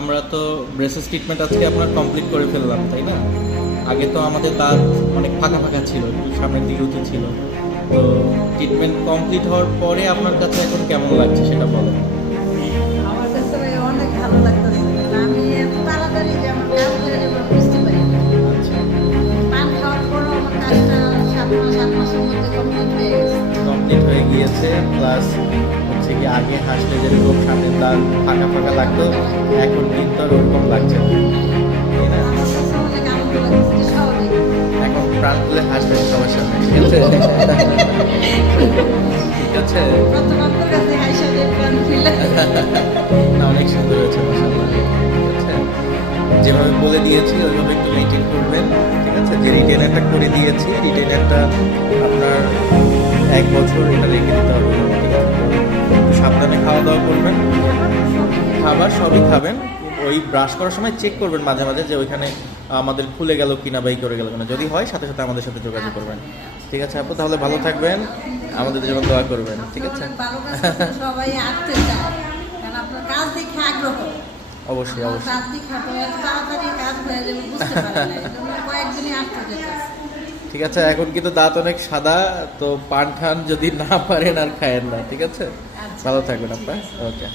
আমরা তো braces treatment আজকে আপনার কমপ্লিট করে ফেললাম, তাই না? আগে তো আমাদের দাঁত অনেক ফাঁকা ফাঁকা ছিল, একটু সামনের দিকে উঁচু ছিল। তো ট্রিটমেন্ট কমপ্লিট হওয়ার পরে আপনার কাছে এখন কেমন লাগছে সেটা বলেন। আমার কাছে ভাই অনেক ভালো লাগতেছে। আমি এত তাড়াতাড়ি যে আমার কাজ হয়ে যাবে আমি বুঝতে পারি না। আচ্ছা, পান খাওয়ার পরও আমার কাজটা 7 মাসের মধ্যে কমপ্লিট হয়ে গেছে। কমপ্লিট হয়ে গিয়েছে। প্লাস হচ্ছে কি আগে হাসলে যেরকম সামনের দাঁত ফাঁকা ফাঁকা লাগতো, এখন কিন্তু আর ওরকম লাগছে না, তাই না? আমার কাছে অনেক আনন্দ লাগতেছে, যে স্বাভাবিক। এখন প্রাণ খুলে হাসবেন সবার সামনে, ঠিক আছে? ঠিক আছে। প্রথম আপনার কাছে হাইসা দিয়ে প্রাণ খুলে। না, অনেক সুন্দর হয়েছে মাশাআল্লাহ, ঠিক আছে? যেভাবে বলে দিয়েছি ওইভাবে একটু মেনটেন করবেন, ঠিক আছে? যে রিটেনারটা করে দিয়েছি, রিটেনারটা আপনার 1 বছর এটা রেখে দিতে হবে, ঠিক আছে? একটু সাবধানে খাওয়া দাওয়া করবেন, খাবার সবই খাবেন। ওই ব্রাশ করার সময় চেক করবেন মাঝে মাঝে যে ওইখানে আমাদের খুলে গেল কিনা বা ই করে গেল কিনা। যদি হয় সাথে সাথে আমাদের সাথে যোগাযোগ করবেন, ঠিক আছে আপু? তাহলে ভালো থাকবেন, আমাদের জন্য দোয়া করবেন, ঠিক আছে? অনেক ভালো কাজ করতে সবাই আসতে চায়, কারণ আপনার কাজ দেখে আগ্রহ। অবশ্যই আমার অবশ্যই। দাঁত দেখা তো এত তাড়াতাড়ি কাজ হয়ে যাবে বুঝতে পারি না, এই জন্য কয়েকদিনই আসতে যেতেছে। ঠিক আছে, এখন কিন্তু দাঁত অনেক সাদা, তো পান ঠান যদি না পারেন আর খায়েন না, ঠিক আছে? আচ্ছা। ভালো থাকবেন আপনার, ওকে।